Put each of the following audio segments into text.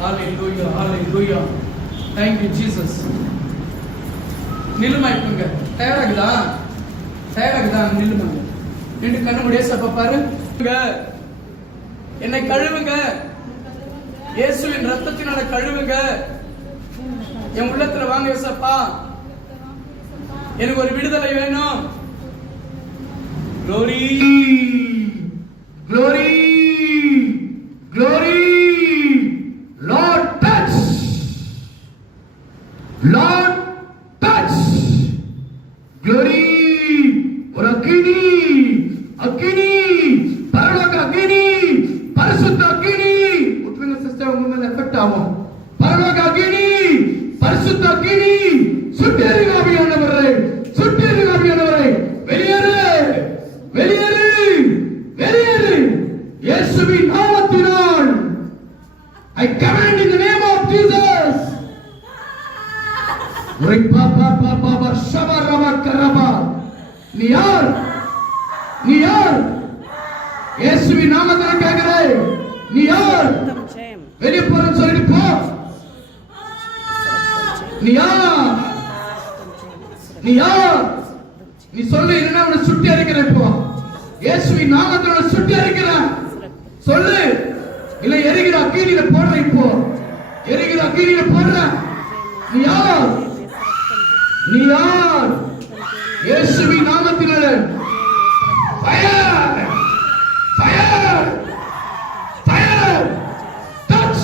Hallelujah hallelujah thank you jesus நில்லுமா இப்பங்க தயாராகுதா நில்லுமா நின்று கண்ணு மூடி ஏசப்பா பாருங்க என்னை கழுவுங்க இயேசுவின் ரத்தத்தினால கழுவுங்க என் உள்ளத்துல வாங்க ஏசப்பா எனக்கு ஒரு விடுதலை வேணும் glory glory glory lord touch glory ஒரு அக்கினி பரலோக அக்கினி பரிசுத்த அக்கினி உட்விங்க சிஸ்டர் உங்க மேல எஃபெக்ட் ஆகும் பரலோக அக்கினி பரிசுத்த அக்கினி சுட்டெரிங்க ஆவியானவரே வெளியேறு இயேசுவின் நாமத்தினால் I command in the name of Jesus நீ யார் இயேசுவின் நாமத்தில் கேட்கிறேன் நீ யார் வெளியே போறேன்னு சொல்லிட்டு போ நீ யார் நீ சொல்லு இல்லைன்னா உன்னை சுட்டி அடிக்கிறேன் இப்போ இயேசுவின் நாமத்தில் உன்னை சுட்டி அடிக்கிறேன் சொல்லு இல்ல எரிகிற அக்கினியில போடுறேன் இப்போ எரிகிற அக்கினியில போடுறேன் நீ யார் இயேசுவின் நாமத்தினால fire touch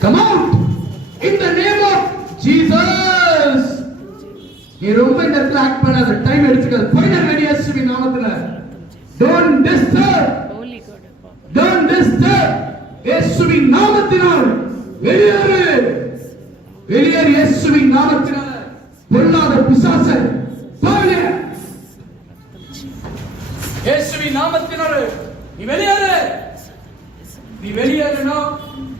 come out in the name of Jesus நீ ரொம்ப இந்த இடத்துல ஆக்ட் பண்ணாத டைம் எடுத்துக்காத போயிடு வெளியே இயேசுவின் நாமத்தினால don't disturb இயேசுவின் நாமத்தினால் வெளியேறு இயேசுவின் நாமத்தினால் பொல்லாத பிசாசே போலே இயேசுவின் நாமத்தினால் நீ வெளியேறணும்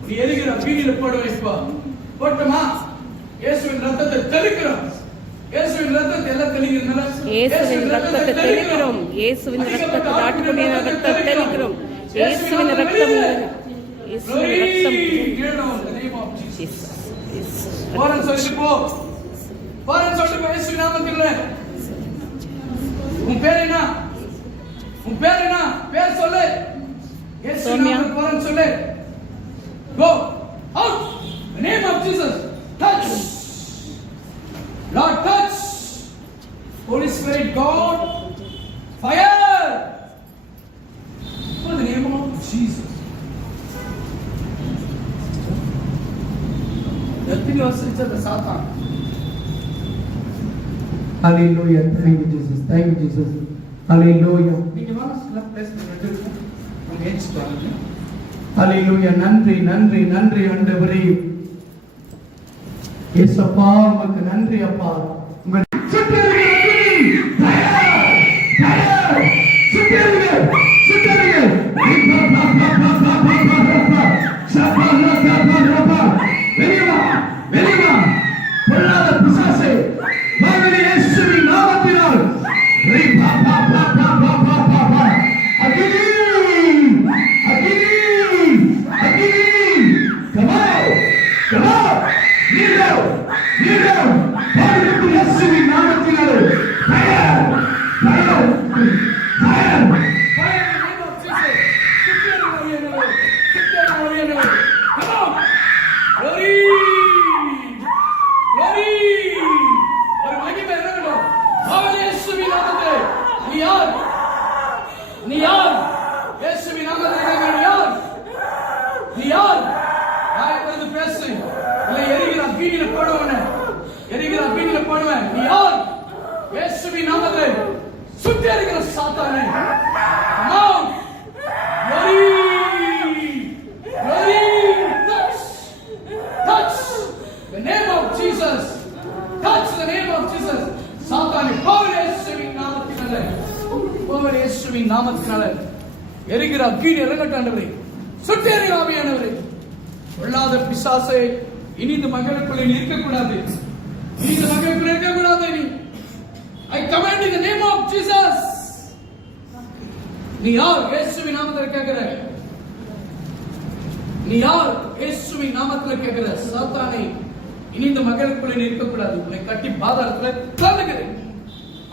நீ எரிகிற அக்கினியில போடுவே இப்போ போட்டுமா இயேசுவின் ரத்தத்தை தெளிக்கிறோம் இயேசுவின் ரத்தத்தை எல்லாம் தெளிக்கிறனால இயேசுவின் ரத்தத்தை தெளிக்கிறோம் இயேசுவின் ரத்தத்தை நாட்டுக்குடிய ரத்தத்தை தெளிக்கிறோம் இயேசுவின் ரத்தம் போறேன்னு சொல்லிட்டு போ இயேசுவின் நாமத்தில் உன் பேர் என்ன பேர் சொல்லு இயேசுவின் நாமத்தில் போறேன்னு சொல்லு go out in the name of Jesus touch Lord touch Holy Spirit God fire in the name of Jesus nothing else is the Satan hallelujah thank you Jesus hallelujah நீங்க வாங்க ஸ்லப் பிளேஸ் பண்ணிட்டு உங்க ஏஞ்சி பாருங்க ஹalleluya நன்றி ஆண்டவரே இயேசுப்பா உமக்கு நன்றி அப்பா உங்க எரிகிற அக்கினி இறங்கட்டும் ஆண்டவரே சுட்டெரி ஆவியானவரே பொல்லாத பிசாசே இனி இந்த மகளுக்குள்ளே இருக்கக்கூடாது நீ I command in the name of Jesus நீ யார் இயேசுவின் நாமத்தில் கேட்கிறேன் நீ யார்? இயேசுவின் நாமத்தில் கேட்கிற சாத்தானை, இனி இந்த மகளுக்குள்ளே இருக்கக்கூடாது. உன்னை கட்டி பாதாளத்தில் தள்ளுகிறேன்.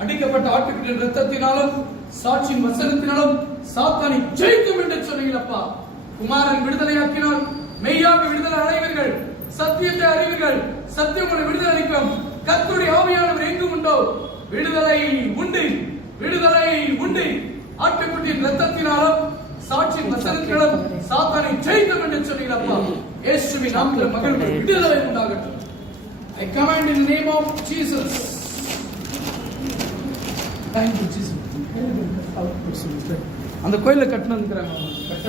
அடிக்கப்பட்ட ஆட்டுக்குட்டியின் இரத்தத்தினாலும் சாட்சியின் வசனத்தினாலும் சாத்தானை ஜெயிக்கும் என்று சொன்னீங்களப்பா. குமாரன் விடுதலையாக்கினால் மெய்யாக விடுதலை அடைவீர்கள், சத்தியத்தை அறிவீர்கள், சத்தியம் உங்களை விடுதலை அளிக்கும். கர்த்தருடைய ஆவியானவர் எங்கும் உண்டோ விடுதலை உண்டு, விடுதலை உண்டு. ஆட்டுக்குட்டியின் இரத்தத்தினாலும் சாட்சியின் வசனத்தினாலும் சாத்தானை ஜெயிக்கும் என்று சொன்னீங்களப்பா. இயேசுவின் நாமத்தில் மகளுக்கு விடுதலை உண்டாகட்டும். I command in the name of Jesus. Thank you, Jesus. அந்த கோயில கட்டினதுக்குறாங்க கட்ட